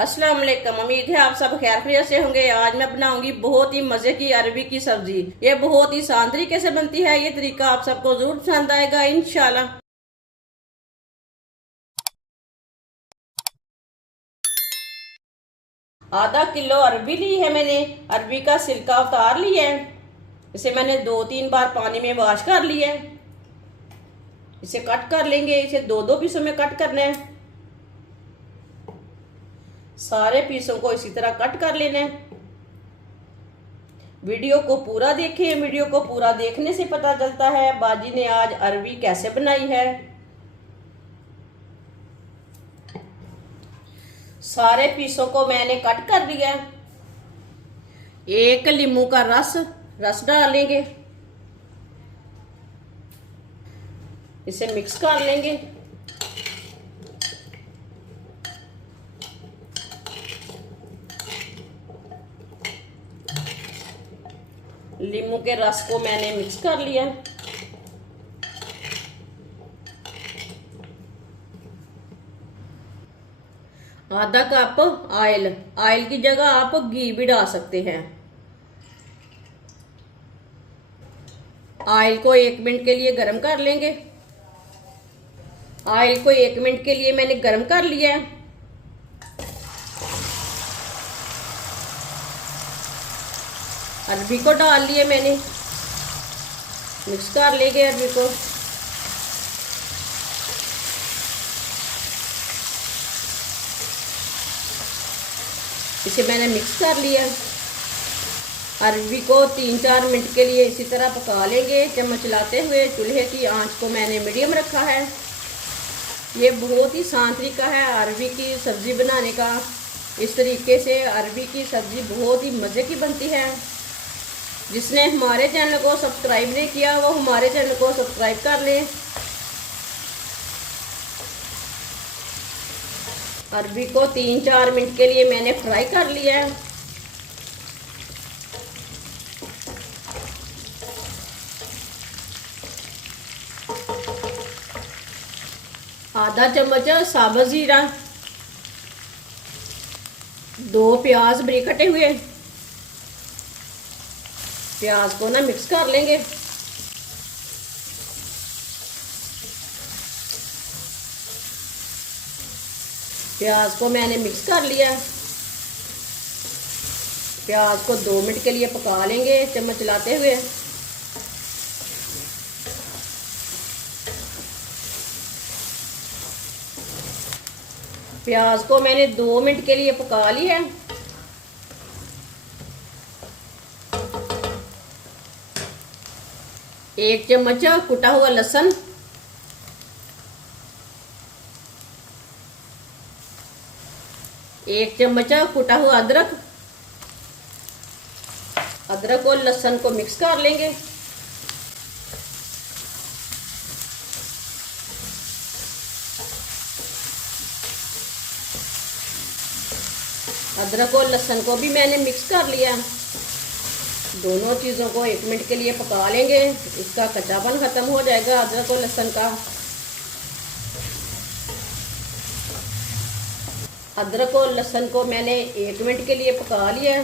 अस्सलाम वालेकुम। उम्मीद है आप सब खैर खैरियत से होंगे। आज मैं बनाऊंगी बहुत ही मजे की अरबी की सब्जी। ये बहुत ही आसान तरीके से बनती है। ये तरीका आप सबको जरूर पसंद आएगा इंशाल्लाह। आधा किलो अरबी ली है मैंने। अरबी का छिलका उतार लिया है। इसे मैंने 2-3 बार पानी में वॉश कर लिया है। इसे कट कर लेंगे। इसे दो दो पीसों में कट करना है। सारे पीसों को इसी तरह कट कर लेना है। वीडियो को पूरा देखें। वीडियो को पूरा देखने से पता चलता है बाजी ने आज अरबी कैसे बनाई है। सारे पीसों को मैंने कट कर दिया। एक नींबू का रस डालेंगे। इसे मिक्स कर लेंगे। नींबू के रस को मैंने मिक्स कर लिया। आधा कप ऑयल की जगह आप घी भी डाल सकते हैं। ऑयल को 1 मिनट के लिए गर्म कर लेंगे। ऑयल को 1 मिनट के लिए मैंने गर्म कर लिया है। अरबी को डाल लिए मैंने। मिक्स कर लेंगे अरबी को। इसे मैंने मिक्स कर लिया। अरबी को 3-4 मिनट के लिए इसी तरह पका लेंगे चम्मच चलाते हुए। चूल्हे की आंच को मैंने मीडियम रखा है। ये बहुत ही आसान तरीका है अरबी की सब्ज़ी बनाने का। इस तरीके से अरबी की सब्ज़ी बहुत ही मज़े की बनती है। जिसने हमारे चैनल को सब्सक्राइब नहीं किया वो हमारे चैनल को सब्सक्राइब कर लें। अरबी को 3-4 मिनट के लिए मैंने फ्राई कर लिया है। आधा चम्मच साबुत जीरा, 2 प्याज बारीक कटे हुए। प्याज को ना मिक्स कर लेंगे। प्याज को मैंने मिक्स कर लिया। प्याज को 2 मिनट के लिए पका लेंगे चम्मच चलाते हुए। प्याज को मैंने 2 मिनट के लिए पका लिया। 1 चम्मच कुटा हुआ लहसुन, 1 चम्मच कुटा हुआ अदरक। अदरक और लहसुन को मिक्स कर लेंगे। अदरक और लहसुन को भी मैंने मिक्स कर लिया। दोनों चीज़ों को 1 मिनट के लिए पका लेंगे। इसका कच्चापन खत्म हो जाएगा अदरक और लहसुन का। अदरक और लहसुन को मैंने 1 मिनट के लिए पका लिया।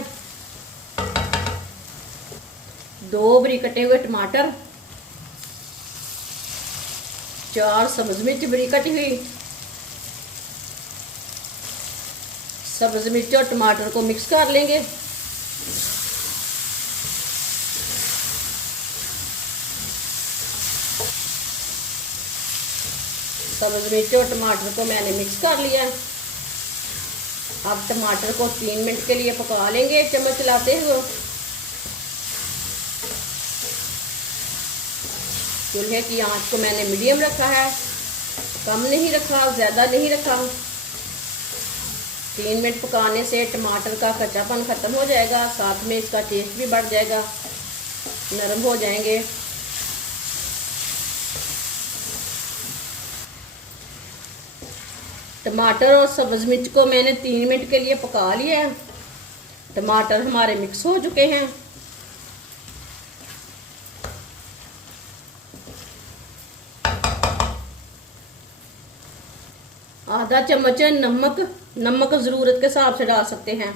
2 बारीक कटे हुए टमाटर, 4 सब्ज मिर्च बारीक कटी हुई। सब्ज मिर्च और टमाटर को मिक्स कर लेंगे। सब्ज मिर्च और टमाटर को मैंने मिक्स कर लिया। अब टमाटर को 3 मिनट के लिए पका लेंगे चम्मच चलाते हुए। चूल्हे की आंच को मैंने मीडियम रखा है, कम नहीं रखा, ज़्यादा नहीं रखा। 3 मिनट पकाने से टमाटर का कच्चापन ख़त्म हो जाएगा, साथ में इसका टेस्ट भी बढ़ जाएगा, नरम हो जाएंगे। टमाटर और सब्ज़ मिर्च को मैंने 3 मिनट के लिए पका लिया है। टमाटर हमारे मिक्स हो चुके हैं। आधा चम्मच नमक, नमक जरूरत के हिसाब से डाल सकते हैं।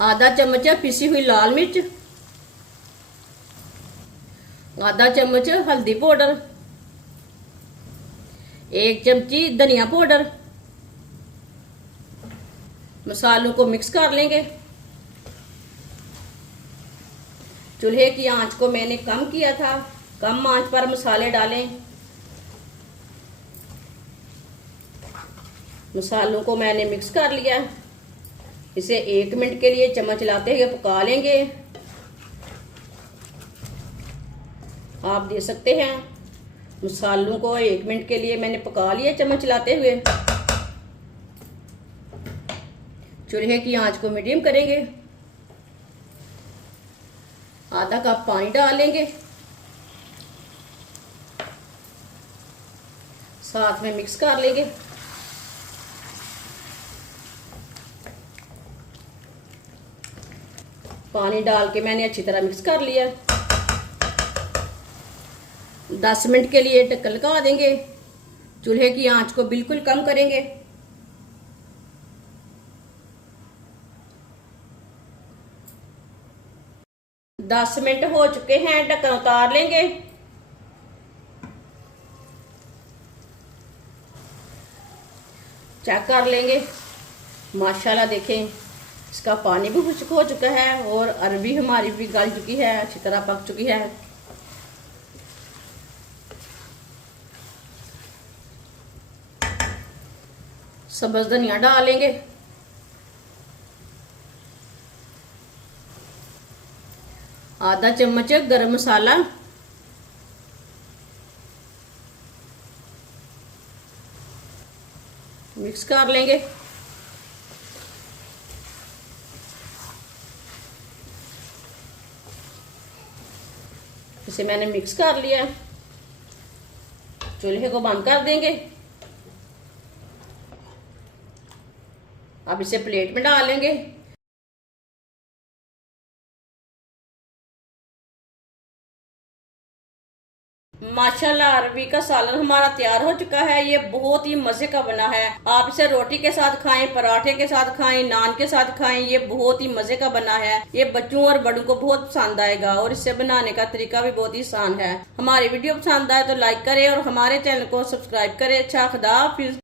आधा चम्मच पिसी हुई लाल मिर्च, आधा चम्मच हल्दी पाउडर, 1 चमची धनिया पाउडर। मसालों को मिक्स कर लेंगे। चूल्हे की आंच को मैंने कम किया था, कम आंच पर मसाले डालें। मसालों को मैंने मिक्स कर लिया। इसे 1 मिनट के लिए चम्मच चलाते हुए पका लेंगे। आप देख सकते हैं मसालों को 1 मिनट के लिए मैंने पका लिया चम्मच चलाते हुए। चूल्हे की आंच को मीडियम करेंगे। आधा कप पानी डालेंगे, साथ में मिक्स कर लेंगे। पानी डाल के मैंने अच्छी तरह मिक्स कर लिया। 10 मिनट के लिए ढक्कन लगा देंगे। चूल्हे की आंच को बिल्कुल कम करेंगे। 10 मिनट हो चुके हैं, ढक्कन उतार लेंगे। चेक कर लेंगे। माशाल्लाह देखें इसका पानी भी हो चुका है और अरबी हमारी भी गल चुकी है, अच्छी तरह पक चुकी है। सब्ज धनिया डालेंगे। आधा चम्मच गरम मसाला, मिक्स कर लेंगे। इसे मैंने मिक्स कर लिया। चूल्हे को बंद कर देंगे। अब इसे प्लेट में डालेंगे। माशाल्लाह अरबी का सालन हमारा तैयार हो चुका है। ये बहुत ही मजे का बना है। आप इसे रोटी के साथ खाएं, पराठे के साथ खाएं, नान के साथ खाएं। ये बहुत ही मजे का बना है। ये बच्चों और बड़ों को बहुत पसंद आएगा और इसे बनाने का तरीका भी बहुत ही आसान है। हमारी वीडियो पसंद आए तो लाइक करें और हमारे चैनल को सब्सक्राइब करें। अच्छा खुदा हाफिज।